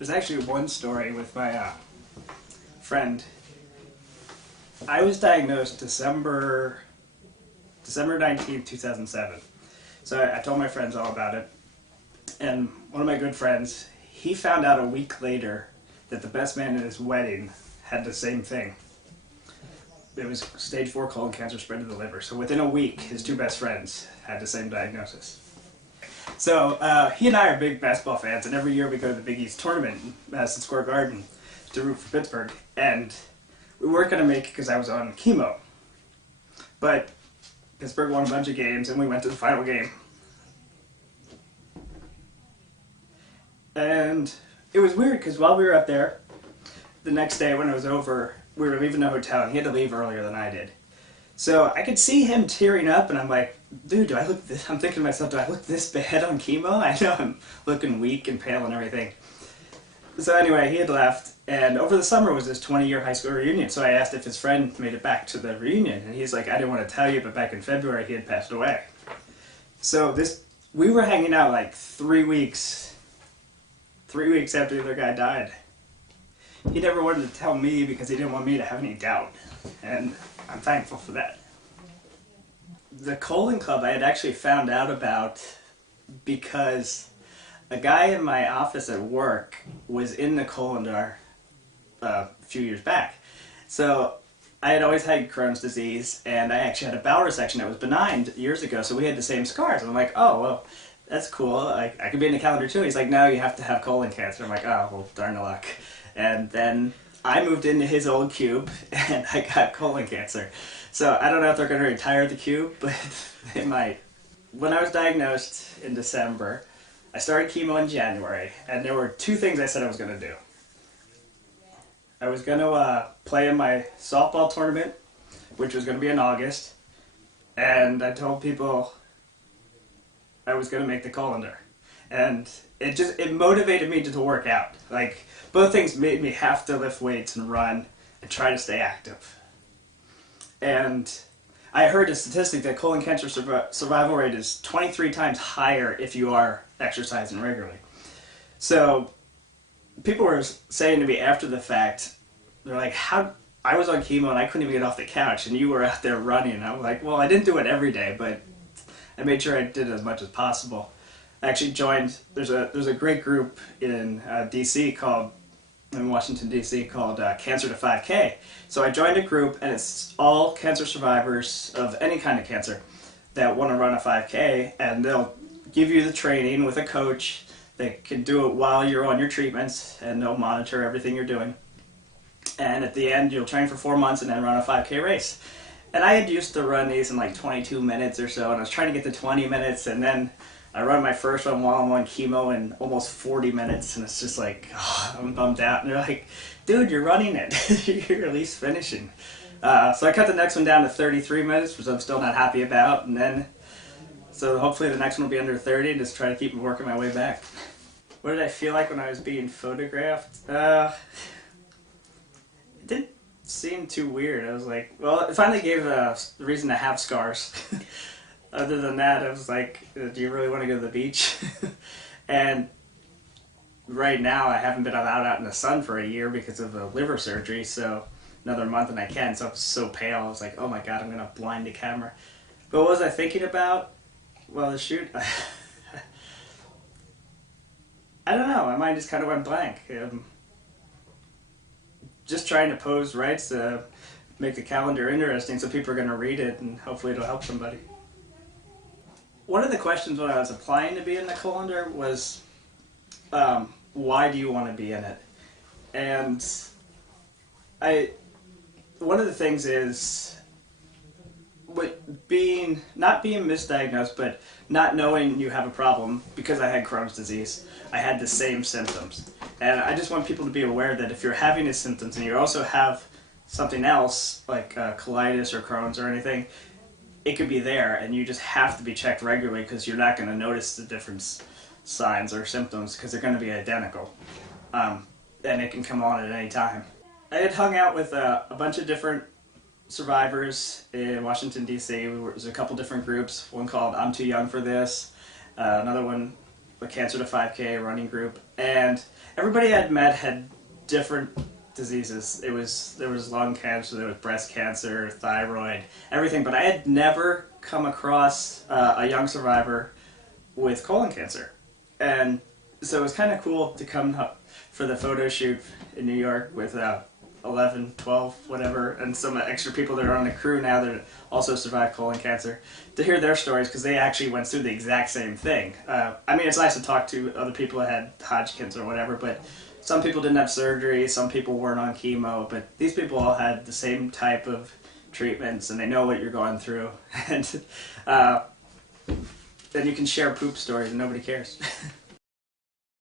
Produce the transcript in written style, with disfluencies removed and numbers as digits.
There's actually one story with my friend. I was diagnosed December 19th, 2007. So I told my friends all about it. And one of my good friends, he found out a week later that the best man at his wedding had the same thing. It was stage 4 colon cancer spread to the liver. So within a week, his two best friends had the same diagnosis. So he and I are big basketball fans, and every year we go to the Big East tournament in Madison Square Garden to root for Pittsburgh. And we weren't going to make it because I was on chemo. But Pittsburgh won a bunch of games, and we went to the final game. And it was weird because while we were up there, the next day when it was over, we were leaving the hotel, and he had to leave earlier than I did. So I could see him tearing up, and I'm like, dude, do I look this? I'm thinking to myself, do I look this bad on chemo? I know I'm looking weak and pale and everything. So anyway, he had left, and over the summer was his 20-year high school reunion, so I asked if his friend made it back to the reunion, and he's like, I didn't want to tell you, but back in February he had passed away. So we were hanging out like 3 weeks after the other guy died. He never wanted to tell me because he didn't want me to have any doubt, and I'm thankful for that. The colon club I had actually found out about because a guy in my office at work was in the Colondar a few years back. So I had always had Crohn's disease, and I actually had a bowel resection that was benign years ago, so we had the same scars. And I'm like, oh, well, that's cool. I could be in the calendar too. He's like, no, you have to have colon cancer. I'm like, oh, well, darn the luck. And then I moved into his old cube, and I got colon cancer. So I don't know if they're going to retire the cube, but they might. When I was diagnosed in December, I started chemo in January, and there were two things I said I was going to do. I was going to play in my softball tournament, which was going to be in August, and I told people I was going to make the Colondar. And it motivated me to work out. Like, both things made me have to lift weights and run and try to stay active. And I heard a statistic that colon cancer survival rate is 23 times higher if you are exercising regularly. So people were saying to me after the fact, they're like, how I was on chemo and I couldn't even get off the couch and you were out there running. And I was like, well, I didn't do it every day, but I made sure I did as much as possible. I actually joined, there's a great group in Washington, D.C. called Cancer to 5K. So I joined a group, and it's all cancer survivors of any kind of cancer that want to run a 5K, and they'll give you the training with a coach. They can do it while you're on your treatments, and they'll monitor everything you're doing. And at the end, you'll train for 4 months and then run a 5K race. And I had used to run these in like 22 minutes or so, and I was trying to get to 20 minutes, and then I run my first one while I'm on chemo in almost 40 minutes, and it's just like, oh, I'm bummed out. And they're like, dude, you're running it. You're at least finishing. So I cut the next one down to 33 minutes, which I'm still not happy about. And then, so hopefully the next one will be under 30 and just try to keep working my way back. What did I feel like when I was being photographed? It didn't seem too weird. I was like, well, it finally gave a reason to have scars. Other than that, I was like, do you really want to go to the beach? And right now, I haven't been allowed out in the sun for a year because of a liver surgery, so another month and I can, so I'm so pale. I was like, oh my god, I'm going to blind the camera. But what was I thinking about while the shoot? I don't know, my mind just kind of went blank. Just trying to pose right to make the calendar interesting so people are going to read it and hopefully it'll help somebody. One of the questions when I was applying to be in the Colondar was, why do you want to be in it? And one of the things is, not being misdiagnosed, but not knowing you have a problem, because I had Crohn's disease, I had the same symptoms. And I just want people to be aware that if you're having these symptoms and you also have something else, like colitis or Crohn's or anything, it could be there, and you just have to be checked regularly because you're not going to notice the different signs or symptoms because they're going to be identical. And it can come on at any time. I had hung out with a bunch of different survivors in Washington, D.C. There was a couple different groups. One called I'm Too Young for This. Another one a Cancer to 5K running group, and everybody I'd met had different diseases. There was lung cancer, there was breast cancer, thyroid, everything, but I had never come across a young survivor with colon cancer. And so it was kind of cool to come up for the photo shoot in New York with 11, 12, whatever, and some extra people that are on the crew now that also survived colon cancer, to hear their stories, because they actually went through the exact same thing. I mean, it's nice to talk to other people that had Hodgkin's or whatever, but some people didn't have surgery, some people weren't on chemo, but these people all had the same type of treatments, and they know what you're going through. And then you can share poop stories and nobody cares.